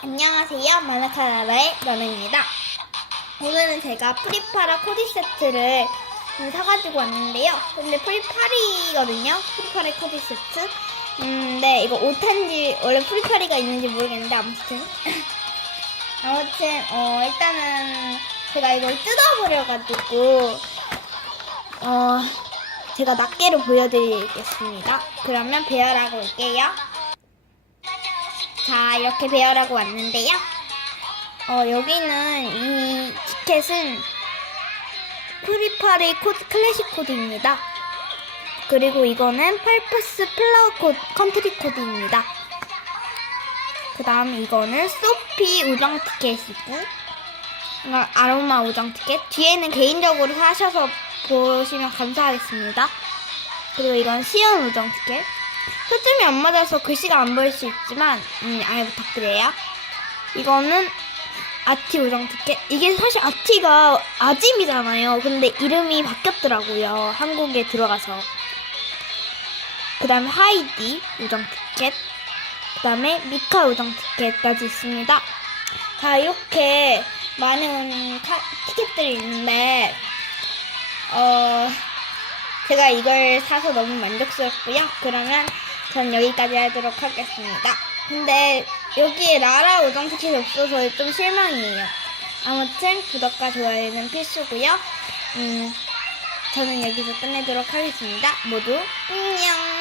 안녕하세요. 마나카나라의 나나입니다. 오늘은 제가 프리파라 코디 세트를 사가지고 왔는데요. 근데 프리파리거든요. 프리파리 코디 세트. 음, 네, 이거 오탄지, 원래 프리파리가 있는지 모르겠는데, 아무튼. 아무튼, 어, 일단은 제가 이걸 뜯어버려가지고, 어, 제가 낱개로 보여드리겠습니다. 그러면 배열하고 올게요. 자, 이렇게 배열하고 왔는데요. 어, 여기는 이 티켓은 프리파리 코드, 클래식 코드입니다. 그리고 이거는 팔프스 플라워 코드, 컨트리 코드입니다. 그 다음 이거는 소피 우정 티켓이고, 이건 아로마 우정 티켓. 뒤에는 개인적으로 사셔서 보시면 감사하겠습니다. 그리고 이건 시연 우정 티켓. 초점이 안 맞아서 글씨가 안 보일 수 있지만 음, 아예 부탁드려요. 이거는 아티 우정 티켓. 이게 사실 아티가 아짐이잖아요. 근데 이름이 바뀌었더라고요. 한국에 들어가서. 그 다음에 하이디 우정 티켓. 그 다음에 미카 우정 티켓까지 있습니다. 자, 이렇게 많은 카- 티켓들이 있는데, 어, 제가 이걸 사서 너무 만족스럽고요. 그러면 전 여기까지 하도록 하겠습니다. 근데 여기에 라라 우정 티켓이 없어서 좀 실망이에요. 아무튼 구독과 좋아요는 필수고요. 음, 저는 여기서 끝내도록 하겠습니다. 모두 안녕.